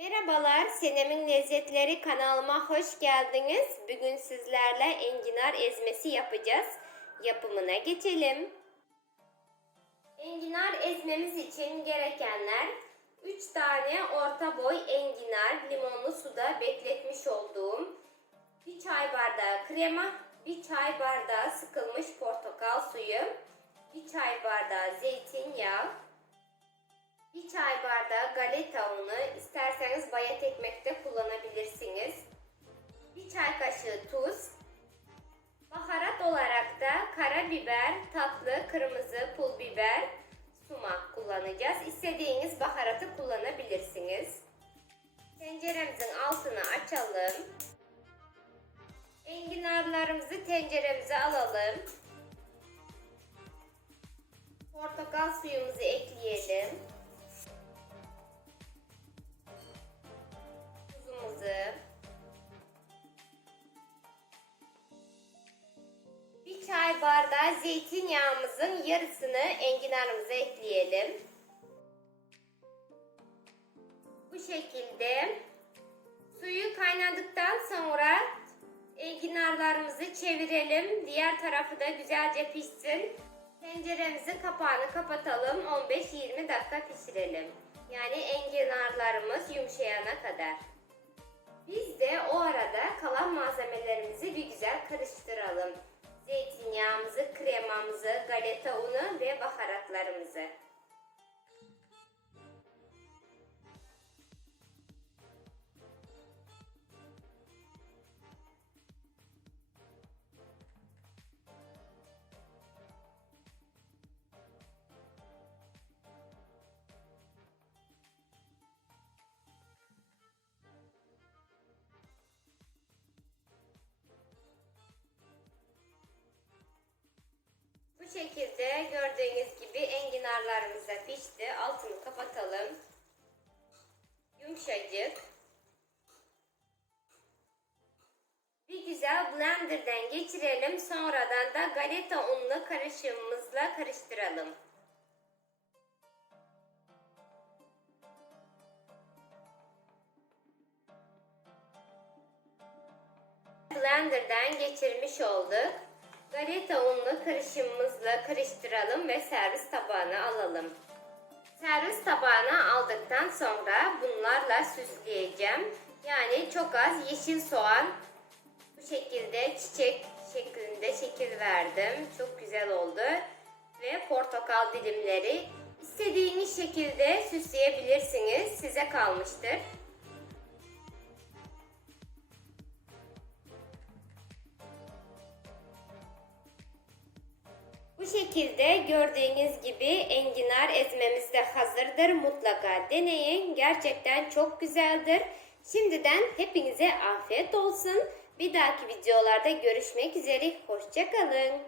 Merhabalar, Sinem'in Lezzetleri kanalıma hoş geldiniz. Bugün sizlerle enginar ezmesi yapacağız. Yapımına geçelim. Enginar ezmemiz için gerekenler 3 tane orta boy enginar limonlu suda bekletmiş olduğum 1 çay bardağı krema, 1 çay bardağı sıkılmış portakal suyu, 1 çay bardağı zeytin 1 çay bardağı galeta unu, isterseniz bayat ekmekte kullanabilirsiniz. 1 çay kaşığı tuz. Baharat olarak da karabiber, tatlı, kırmızı, pul biber, sumak kullanacağız. İstediğiniz baharatı kullanabilirsiniz. Tenceremizin altını açalım. Enginarlarımızı tenceremize alalım. Portakal suyumuzu ekleyelim. Çay bardağı zeytinyağımızın yarısını enginarımıza ekleyelim. Bu şekilde suyu kaynadıktan sonra enginarlarımızı çevirelim. Diğer tarafı da güzelce pişsin. Tenceremizin kapağını kapatalım. 15-20 dakika pişirelim. Yani enginarlarımız yumuşayana kadar. Biz de o arada kalan malzemelerimizi bir güzel karıştıralım. Zeytinyağımızı, kremamızı, şekilde gördüğünüz gibi enginarlarımız da pişti. Altını kapatalım. Yumuşacık. Bir güzel blenderdan geçirelim. Sonradan da galeta unlu karışımımızla karıştıralım. Blenderdan geçirmiş olduk. Galeta unlu karışımımızla karıştıralım ve servis tabağına alalım. Servis tabağına aldıktan sonra bunlarla süsleyeceğim. Yani çok az yeşil soğan bu şekilde çiçek şeklinde şekil verdim. Çok güzel oldu. Ve portakal dilimleri istediğiniz şekilde süsleyebilirsiniz. Size kalmıştır. Bu şekilde gördüğünüz gibi enginar ezmemiz de hazırdır. Mutlaka deneyin. Gerçekten çok güzeldir. Şimdiden hepinize afiyet olsun. Bir dahaki videolarda görüşmek üzere. Hoşçakalın.